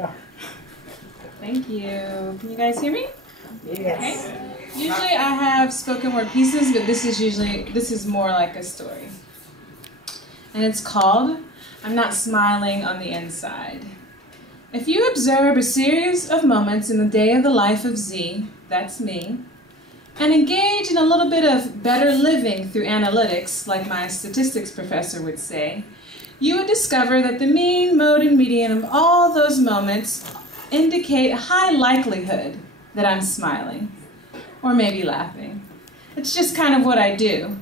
Yeah. Thank you. Can you guys hear me? Yes. Okay. Usually I have spoken word pieces, but this is more like a story. And it's called I'm Not Smiling on the Inside. If you observe a series of moments in the day of the life of Z, that's me, and engage in a little bit of better living through analytics, like my statistics professor would say, you would discover that the mean, mode, and median of all those moments indicate a high likelihood that I'm smiling, or maybe laughing. It's just kind of what I do.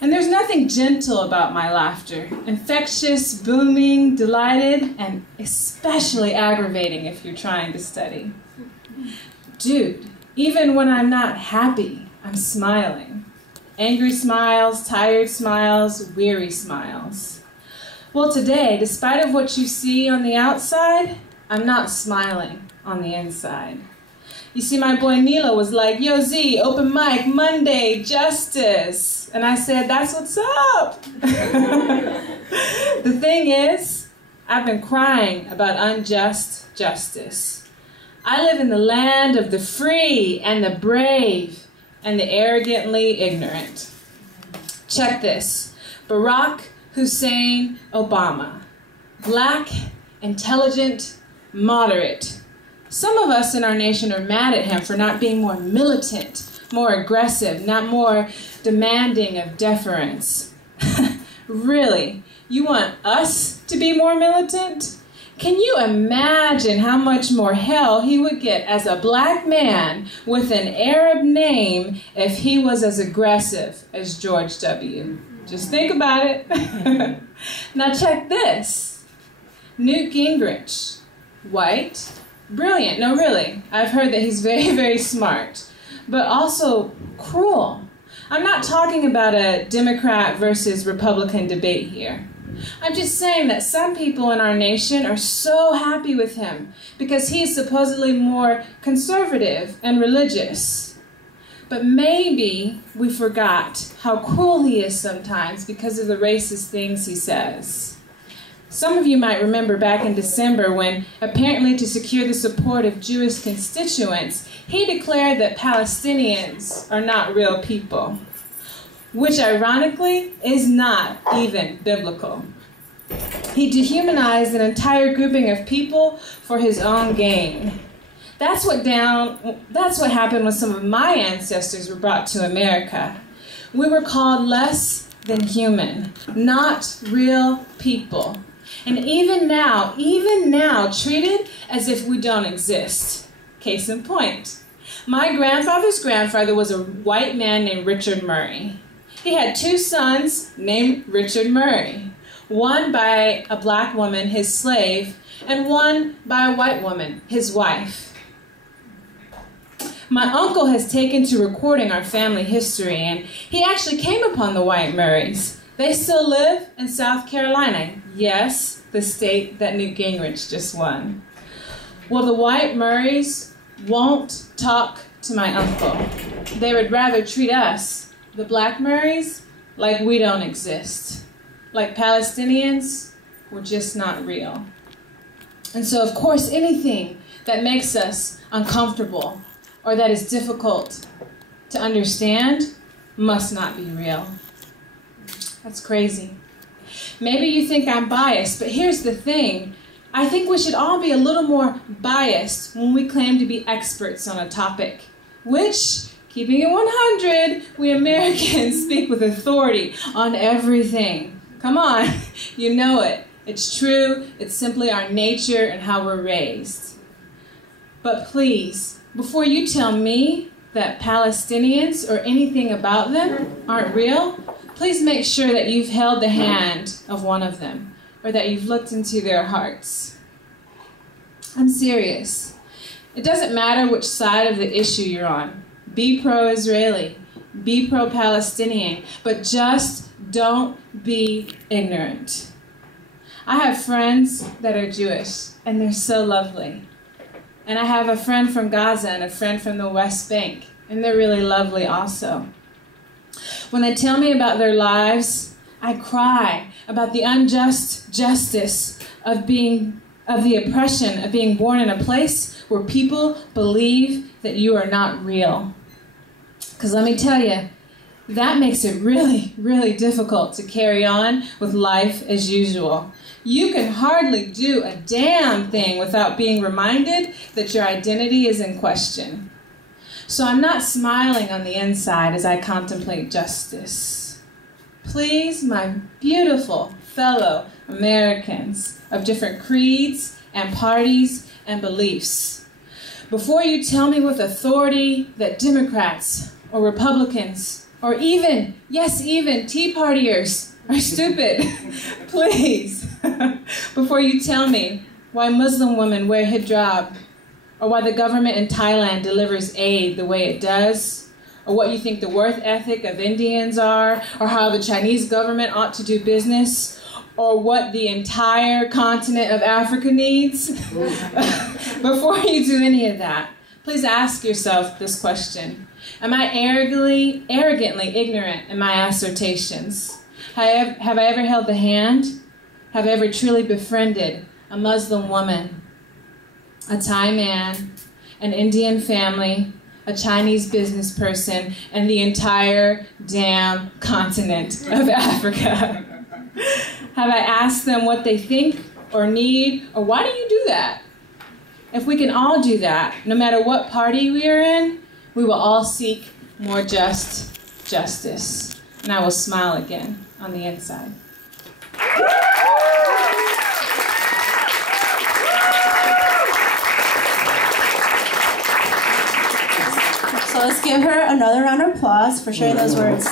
And there's nothing gentle about my laughter. Infectious, booming, delighted, and especially aggravating if you're trying to study. Dude, even when I'm not happy, I'm smiling. Angry smiles, tired smiles, weary smiles. Well, today, despite of what you see on the outside, I'm not smiling on the inside. You see, my boy Nilo was like, yo, Z, open mic, Monday, justice. And I said, that's what's up. The thing is, I've been crying about unjust justice. I live in the land of the free and the brave and the arrogantly ignorant. Check this. Barack Hussein Obama. Black, intelligent, moderate. Some of us in our nation are mad at him for not being more militant, more aggressive, not more demanding of deference. Really? You want us to be more militant? Can you imagine how much more hell he would get as a black man with an Arab name if he was as aggressive as George W? Just think about it. Now check this. Newt Gingrich, white, brilliant. No, really. I've heard that he's very, very smart, but also cruel. I'm not talking about a Democrat versus Republican debate here. I'm just saying that some people in our nation are so happy with him because he is supposedly more conservative and religious. But maybe we forgot how cruel he is sometimes because of the racist things he says. Some of you might remember back in December when, apparently to secure the support of Jewish constituents, he declared that Palestinians are not real people, which ironically is not even biblical. He dehumanized an entire grouping of people for his own gain. That's what happened when some of my ancestors were brought to America. We were called less than human, not real people. And even now, treated as if we don't exist. Case in point. My grandfather's grandfather was a white man named Richard Murray. He had two sons named Richard Murray. One by a black woman, his slave, and one by a white woman, his wife. My uncle has taken to recording our family history, and he actually came upon the white Murrays. They still live in South Carolina. Yes, the state that Newt Gingrich just won. Well, the white Murrays won't talk to my uncle. They would rather treat us, the black Murrays, like we don't exist. Like Palestinians, we're just not real. And so, of course, anything that makes us uncomfortable or that is difficult to understand must not be real. That's crazy. Maybe you think I'm biased, but here's the thing. I think we should all be a little more biased when we claim to be experts on a topic, which, keeping it 100, we Americans speak with authority on everything. Come on, you know it. It's true. It's simply our nature and how we're raised. But please, before you tell me that Palestinians or anything about them aren't real, please make sure that you've held the hand of one of them or that you've looked into their hearts. I'm serious. It doesn't matter which side of the issue you're on. Be pro-Israeli, be pro-Palestinian, but just don't be ignorant. I have friends that are Jewish, and they're so lovely. And I have a friend from Gaza and a friend from the West Bank, and they're really lovely also. When they tell me about their lives, I cry about the unjust justice of being of the oppression of being born in a place where people believe that you are not real. Because let me tell you, that makes it really, really difficult to carry on with life as usual. You can hardly do a damn thing without being reminded that your identity is in question. So I'm not smiling on the inside as I contemplate justice. Please, my beautiful fellow Americans of different creeds and parties and beliefs, before you tell me with authority that Democrats or Republicans or even, yes, even Tea Partiers are stupid, please, before you tell me why Muslim women wear hijab, or why the government in Thailand delivers aid the way it does, or what you think the work ethic of Indians are, or how the Chinese government ought to do business, or what the entire continent of Africa needs, before you do any of that, please ask yourself this question. Am I arrogantly ignorant in my assertions? Have I ever held the hand? Have I ever truly befriended a Muslim woman, a Thai man, an Indian family, a Chinese business person, and the entire damn continent of Africa? Have I asked them what they think or need, or why do you do that? If we can all do that, no matter what party we are in, we will all seek more just justice. And I will smile again on the inside. So let's give her another round of applause for sharing those words.